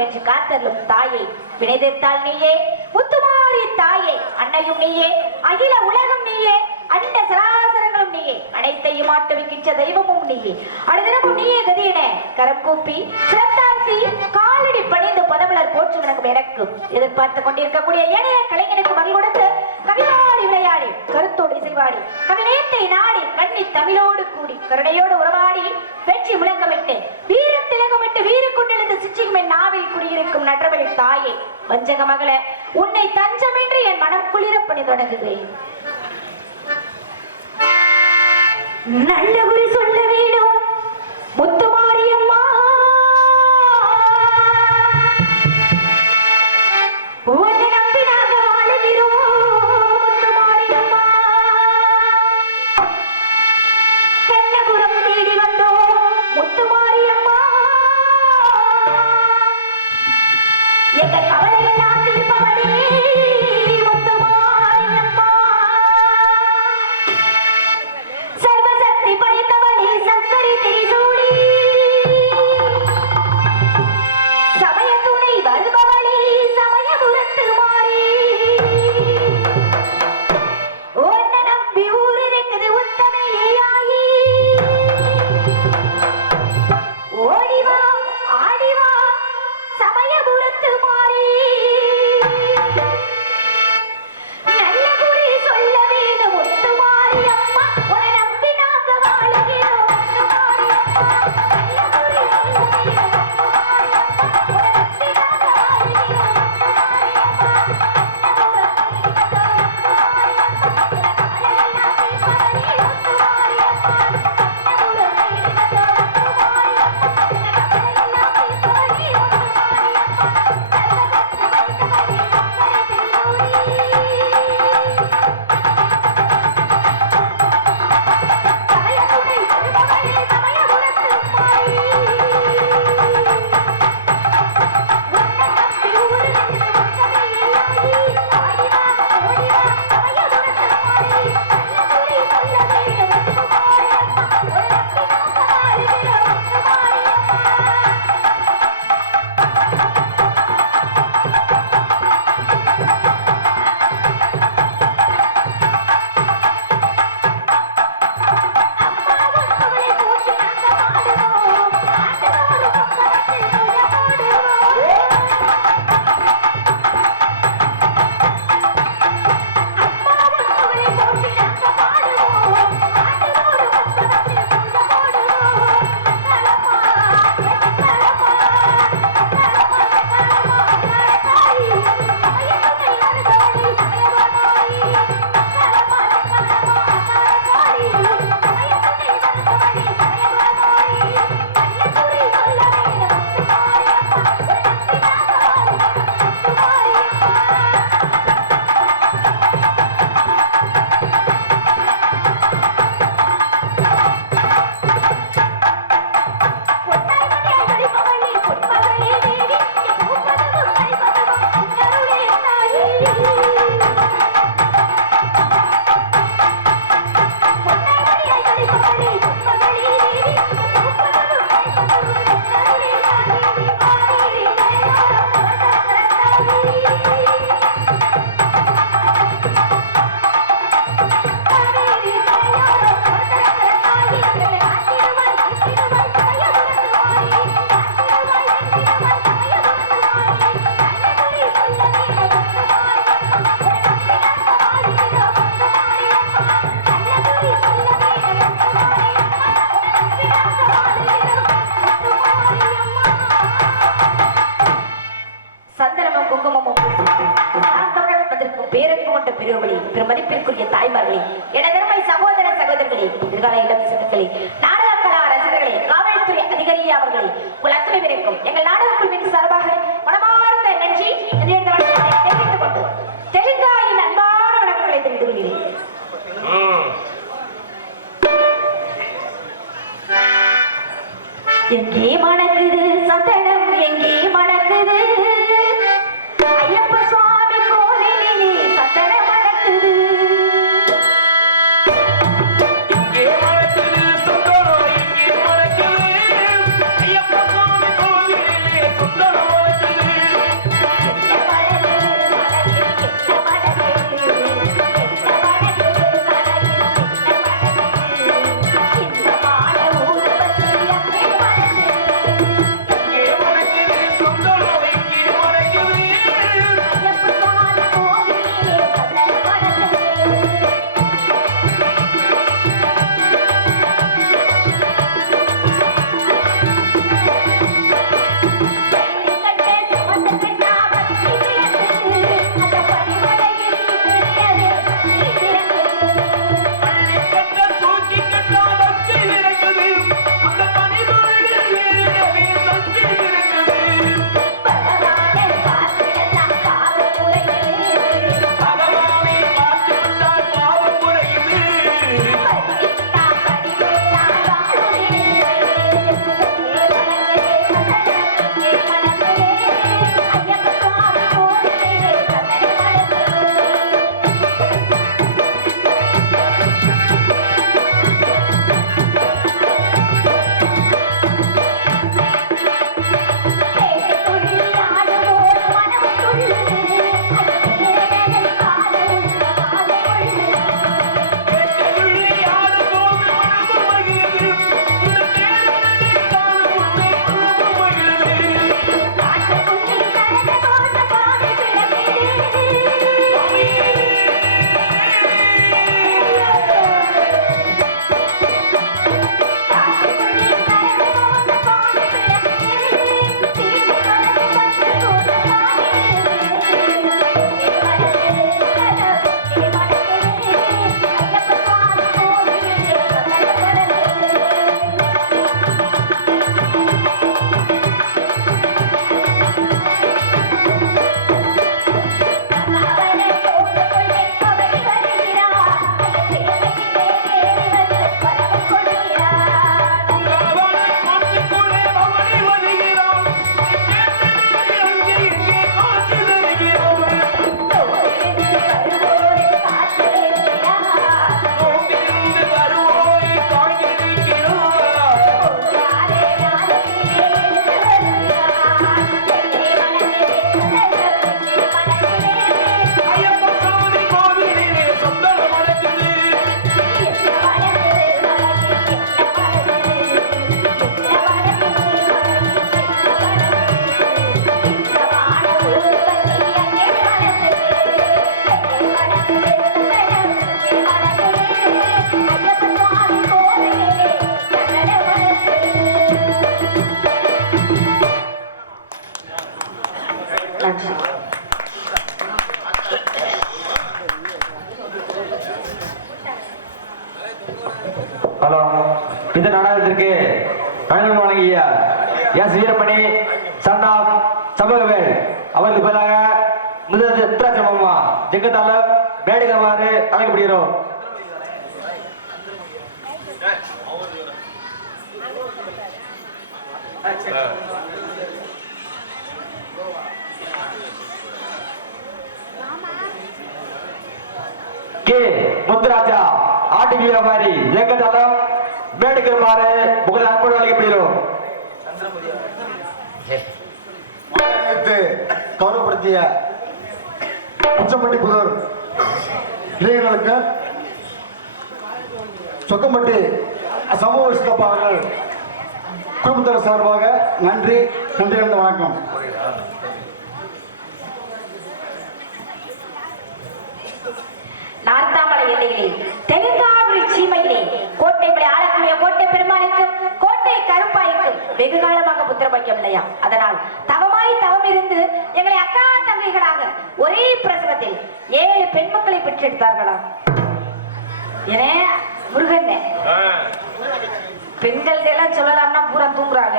என்று காத்தருளும் தாயை வினைதிர்த்தால் நீயே முத்துமாரி தாயே அன்னையும் நீயே அகில உலகம் நீயே அண்ட சராசரங்களும் நீயே அனைத்தையும் ஆட்டுவிக்கின்ற தெய்வமும் நீயே. அனுதினமும் நீயே கதியின கரம் கூப்பி சிறந்தாசி கா பணிந்து பதமலர் போற்று வணக்கம் எனக்கு எதிர்பார்த்து கொண்டிருக்கக்கூடிய ஏனைய கலைஞனுக்கு மகள் கொடுத்து கவிதாடி விளையாடி கருத்தோடு இசைவாடி கவிநேத்தை நாடி கண்ணி தமிழோடு கூடி கருணையோடு உறவாடி வெற்றி முழக்கமிட்டு வீர திலகமிட்டு வீறு கொண்டெழுந்த சிச்சிக்கும் என் நாவில் குடியிருக்கும் நற்றவழி தாயே. வஞ்சக மகள உன்னை தஞ்சமின்றி என் மனம் குளிர பணி தொடங்குகிறேன் நல்ல குறி சொல்ல வேண்டும் சிறப்பு கொண்ட பெரியவர்களே பெருமதிப்பிற்குரிய தாய்மார்களே எனதருமை சகோதர சகோதரர்களே எதிர்கால இளம் சிறுகளே நாடக கலா ரசிகர்களே காவல்துறை அதிகாரி அவர்களே உங்கள் அத்துணை விரைக்கும் எங்கள் நாடக குழுவின் சார்பாக மனமார்ந்த நன்றி. தெரிவித்துக் கொண்டு தெலுங்காயின் அன்பான வணக்கங்களை தெரிந்து கொள்கிறேன். என் கேமான சிங்கத்தால வேடிக்கைவாறு அழைக்கப்படுகிறோம் கே. முத்துராஜா ஆட்டு வீரமாரி எங்கதாலும் வேடுக்குமாறு உங்கள் அன்போடு அழைக்கப்படுகிறோம் கௌரவப்படுத்திய உச்சம்பட்டி புதர். இளைஞர்களுக்கு சொக்கம்பட்டி சமூக சித்தப்பா அவர்கள் குடும்பத்தினர் சார்பாக நன்றி நன்றி நன்றி வணக்கம். நார்த்தாமலை எல்லையிலே தென்காவிரி சீமையிலே கோட்டைகளை ஆளக்கூடிய கோட்டை பெருமாளுக்கு கோட்டை கருப்பாய்க்கும் வெகு காலமாக புத்திரபாக்கியம் இல்லையா? அதனால் தவமாய் தவம் இருந்து எங்களை அக்கா தங்கைகளாக ஒரே பிரசவத்தில் ஏழு பெண் மக்களை பெற்றெடுத்தார்களாம் ஏனே முருகன். பெண்கள் எல்லாம் சொல்லலாம்னா பூரா தூங்குறாங்க.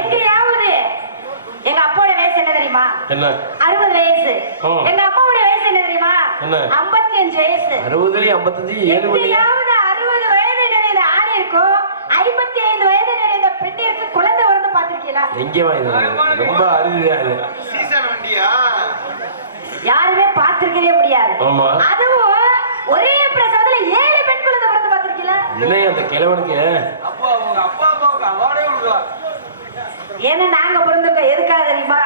எங்கேயாவது எங்க அப்பாவோட வயசு என்ன தெரியுமா? என்ன? அறுபது வயசு. எங்க அம்மாவுடைய வயசு என்ன தெரியுமா? ஐம்பத்தி அஞ்சு வயசு. அறுபதுலயும் ஐம்பத்தஞ்சு ஏழு மணி எங்கேயாவது அறுபது வயது நிறைந்த ஆண் இருக்கும் ஐம்பத்தி ஐந்து வயது நிறைந்த பெண்ணிற்கு குழந்தை வந்து பாத்திருக்கீங்களா எங்கே வாங்க ரொம்ப அருது அது யாருமே பார்த்திருக்கவே முடியாது. ஆமா. அதுவும் ஒரே பிரசவத்துல ஏழு பெண் குழந்தை பிறந்து பாத்திருக்கீங்களா இல்லையே அந்த கிழவனுக்கு? ஏன்னா நாங்க பிறந்திருக்கோம். எதுக்காக தெரியுமா?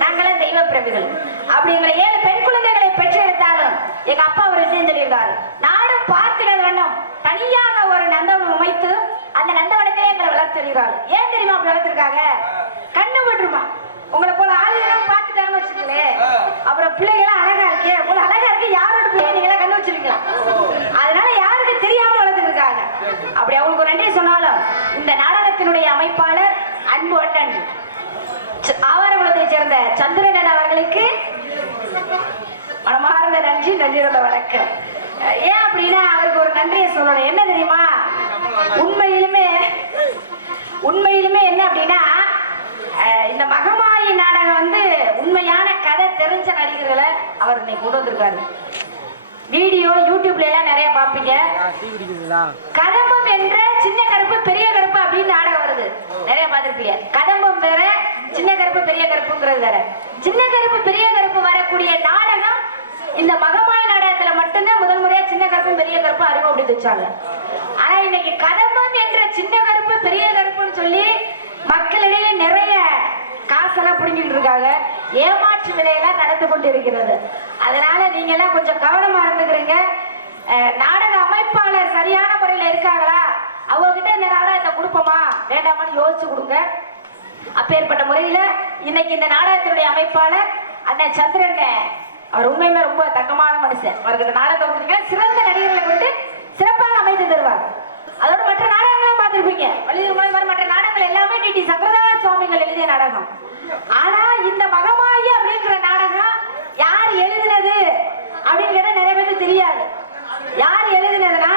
நாங்களாம் தெய்வ பிரபிகள் அப்படி எங்களை ஏழு பெண் குழந்தைகளை பெற்றெடுத்தாலும் எங்க அப்பா ஒரு விஷயம் சொல்லியிருக்காரு. நானும் பார்க்கிறது வண்ணம் தனியாக ஒரு நந்தவனம் அமைத்து அந்த நந்தவனத்திலே எங்களை வளர்த்துறாரு ஏன் வளர்த்திருக்காங்க கண்ணு விட்டுருமா. உங்களை போல ஆளுகெல்லாம் பார்த்துட்டாங்கன்னு வச்சுக்கங்களேன். அப்புறம் பிள்ளைகளாம் அழகா இருக்கே. உங்களை அழகா இருக்கு. யாரோட பிள்ளை நீங்களா கண்ணு வச்சிருக்கீங்களா? அதனால யாருக்கு தெரியாம வளர்த்துருக்காங்க அப்படி அவங்களுக்கு நன்றி சொன்னாலும் இந்த நாடகத்தினுடைய அமைப்பாளர் அன்பு அண்ணன். ஆவாரகுளத்தை சேர்ந்த சந்திரன் அவர்களுக்கு மனமார்ந்த நன்றி நன்றியோட வணக்கம். ஏன் அப்படின்னா அவருக்கு ஒரு நன்றியை சொல்லணும். என்ன தெரியுமா? உண்மையிலுமே உண்மையிலுமே என்ன அப்படின்னா இந்த மகமாயி நாடகம் வந்து உண்மையான கதை தெரிஞ்ச நடிகர்களை அவர் இன்னைக்கு கொண்டு வந்திருக்காரு. வீடியோ யூடியூப்ல எல்லாம் நிறைய பாப்பீங்க கதம்பம் என்ற சின்ன கருப்பு பெரிய கருப்பு அப்படின்னு நாடகம் வருது. நிறைய பார்த்திருப்பீங்க. கதம்பம் வேற சின்ன கருப்பு பெரிய கருப்புங்கிறது வேற. சின்ன கருப்பு பெரிய கருப்பு வரக்கூடிய நாடகம் இந்த மகமாய நாடகத்துல மட்டும்தான் முதல் முறையா சின்ன கருப்பும் பெரிய கருப்பும் அறிமுகப்படுத்தி வச்சாங்க. ஆனா இன்னைக்கு கதம்பம் என்ற சின்ன கருப்பு பெரிய கருப்புன்னு சொல்லி மக்களிடையே நிறைய காசெல்லாம் பிடிங்கிட்டு இருக்காங்க. ஏமாற்று விலையெல்லாம் நடந்து கொண்டு இருக்கிறது அதனால நீங்க எல்லாம் கொஞ்சம் கவனமா இருந்துக்கிறீங்க. நாடக அமைப்பாளர் சரியான முறையில இருக்காங்களா? அவங்க கிட்ட இந்த நாடகத்தை கொடுப்போமா? வேண்டாமான்னு யோசிச்சு கொடுங்க. அப்பேற்பட்ட முறையில இன்னைக்கு இந்த நாடகத்தினுடைய அமைப்பாளர் அண்ணன் சந்திரன் அவர் உண்மையுமே ரொம்ப தங்கமான மனுஷன். அவர்கிட்ட நாடகத்தை கொடுத்தீங்கன்னா சிறந்த நடிகர்களை கொண்டு சிறப்பாக அமைத்து தருவார். அதோட மற்ற நாடகங்கள்லாம் பார்த்துருப்பீங்க. வள்ளியூர் மற்ற நாடகங்கள் எல்லாமே டிடி சங்கரதார சுவாமிகள் எழுதிய நாடகம். ஆனா இந்த மகா அப்படிங்கிற நாடகம் யார் எழுதினது அப்படின்னு கேட்டா நிறைய பேருக்கு தெரியாது யார் எழுதினதுன்னா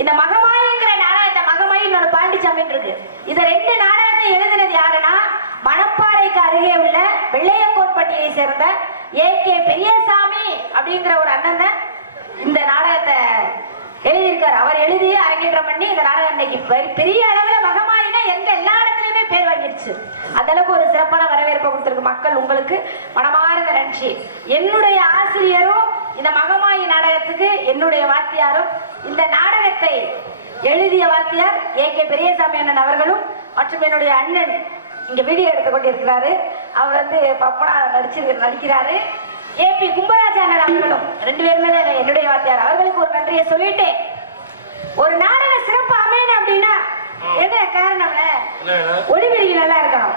இந்த மகமாயிங்கிற நாடகத்தை மகமாயி இன்னொரு பாண்டிச்சாமின்னு இருக்கு இந்த ரெண்டு நாடகத்தை எழுதினது யாருன்னா மணப்பாறைக்கு அருகே உள்ள வெள்ளையங்கோன்பட்டியை சேர்ந்த ஏ கே பெரியசாமி அப்படிங்கிற ஒரு அண்ணன் தான் இந்த நாடகத்தை எழுதியிருக்காரு. அவர் எழுதி அரங்கேற்றம் பண்ணி இந்த நாடகம் இன்னைக்கு பெரிய அளவில் மகமாயினா எங்க எல்லா இடத்துலயுமே பேர் வாங்கிடுச்சு அந்த அளவுக்கு ஒரு சிறப்பான வரவேற்பை கொடுத்துருக்கு மக்கள் உங்களுக்கு. மனமார்ந்த நன்றி. என்னுடைய ஆசிரியரும் இந்த மகமாயி நாடகத்துக்கு என்னுடைய வாத்தியாரும் இந்த நாடகத்தை எழுதிய வாத்தியார் ஏ கே பெரியசாமி அண்ணன் அவர்களும் மற்றும் என்னுடைய அண்ணன் இங்க வீடியோ எடுத்துக் கொண்டிருக்கிறாரு. அவர் வந்து பப்பனா நடிச்சு நடிக்கிறாரு. ஏ பி கும்பராஜா அண்ணன் அவர்களும் ரெண்டு பேருமே தான் என்னுடைய வாத்தியார். அவர்களுக்கு ஒரு நன்றியை சொல்லிட்டு ஒரு நாடக சிறப்பு அமையணும் அப்படின்னா என்ன காரணம் ஒளிபெருக்கி நல்லா இருக்கணும்.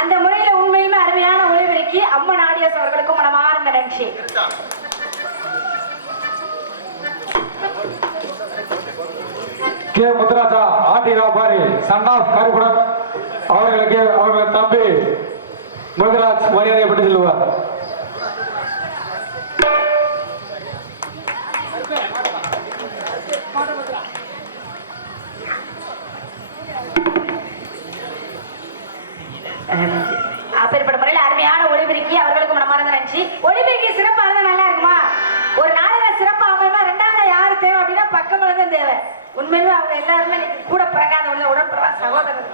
அந்த முறையில உண்மையுமே அருமையான ஒளிபெருக்கி அம்மன் ஆடியோஸ் அவர்களுக்கும் மனமார்ந்த நன்றி. கே. முத்துராஜா ஆட்டி வியாபாரி சன் ஆஃப் கருப்புடன் அவர்களுக்கு அவர்கள் தம்பி முருகராஜ் பற்றி சொல்லுவார். அப்பேற்பட்ட முறையில் அருமையான ஒளிபெருக்கி அவர்களுக்கு மனமார்ந்த நினைச்சு ஒளிபெருக்கி சிறப்பா இருந்தா நல்லா இருக்குமா? ஒரு நாடக சிறப்பா அமையுமா ரெண்டாவது யாரு தேவை அப்படின்னா பக்கத்துல தான் தேவை. உண்மையில அவங்க எல்லாருமே இன்னைக்கு கூட பிறக்காதவங்க உடன்பிறவா சகோதரர்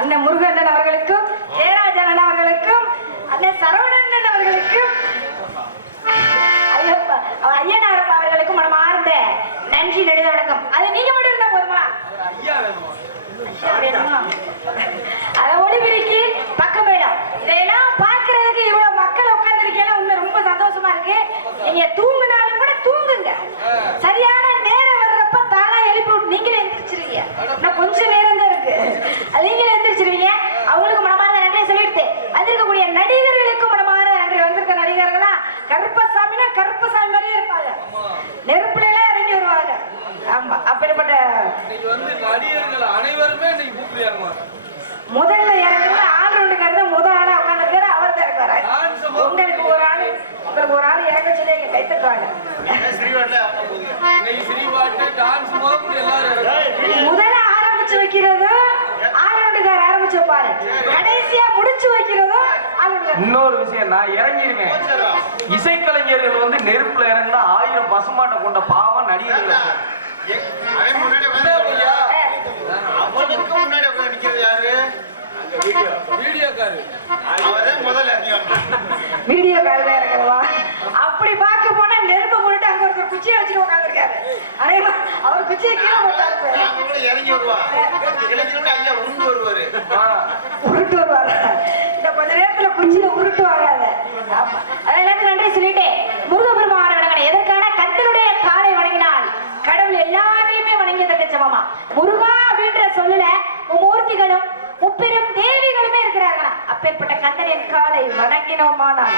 அந்த முருகண்ணன் அவர்களுக்கும் ஜெயராஜன் அவர்களுக்கும் அந்த சரவணன் அவர்களுக்கும் ஐயனார் அவர்களுக்கும் மனம் ஆர்ந்த நன்றி நெடுத வணக்கம். அது நீங்க மட்டும் இருந்தா போதுமா? வைக்கிறதும் ஆள் ரெண்டுக்காரர் ஆரம்பிச்சு வைப்பாரு கடைசியா முடிச்சு வைக்கிறதும் ஆள் ரெண்டுக்காரர். இன்னொரு விஷயம் நான் இறங்கிருவேன் இசைக்கலைஞர்கள் வந்து நெருப்புல இறங்குனா ஆயிரம் பசுமாட்டை கொண்ட பாவம் நடிகர்கள் வீடியோக்காரு. தான் அப்படி குச்சியை வச்சுட்டு உட்காந்துருக்காரு மாதிரி அவர் குச்சியை கீழே போட்டாரு. இறங்கி ஐயா வருவாரு. உருட்டு வருவாங்க இந்த கொஞ்ச நேரத்துல குச்சியில உருட்டுவாங்க அதை ஆமா. அதெல்லாம் நன்றி சொல்லிட்டு. முருகபெருமான வணங்கின எதற்கான கத்தனுடைய காலை வணங்கினால் கடவுள் எல்லாரையுமே வணங்கியதற்கு சமமா? முருகா அப்படின்ற சொல்லல மூர்த்திகளும் முப்பெரும் தேவிகளுமே இருக்கிறார்களா? அப்பேற்பட்ட கந்தனின் காலை வணங்கினோமானால்.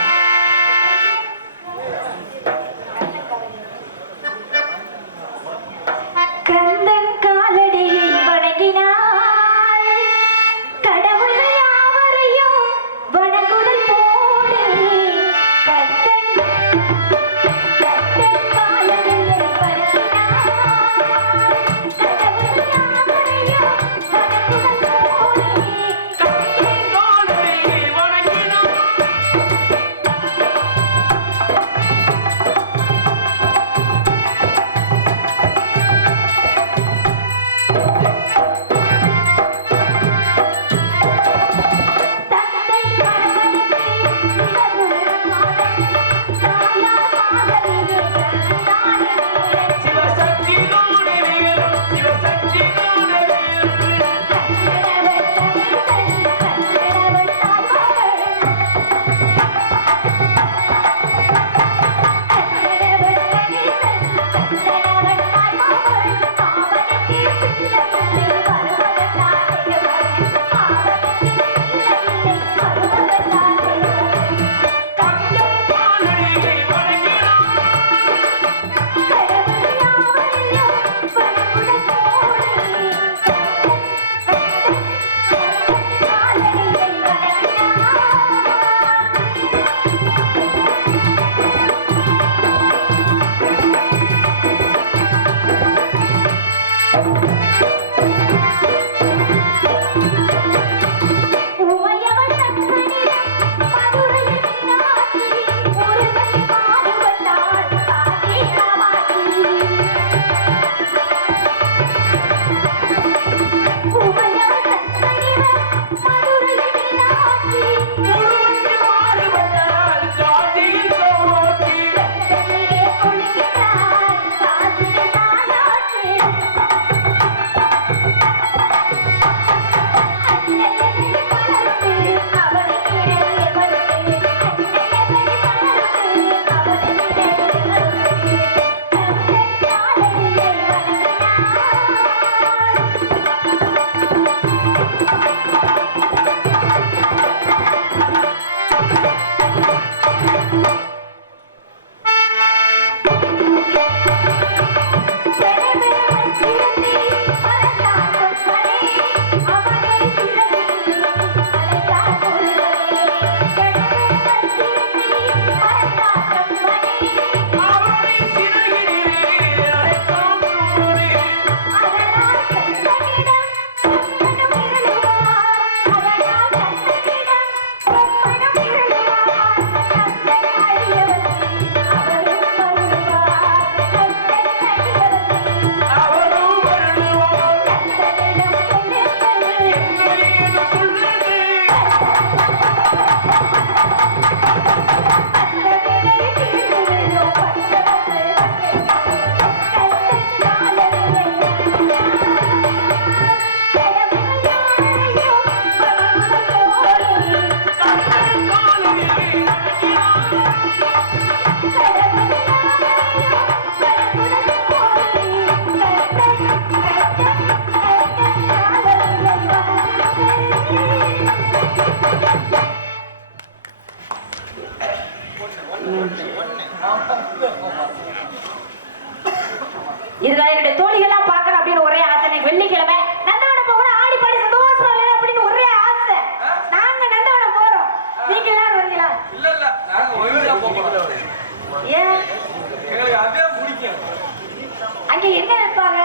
அதுக்கு என்ன வைப்பாங்க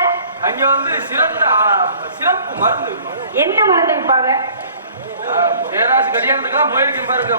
அங்க வந்து சிறந்த சிறப்பு மருந்து. என்ன மருந்து வைப்பாங்க பேராசி கல்யாணத்துக்கு தான் போயிருக்கேன் பாருங்க.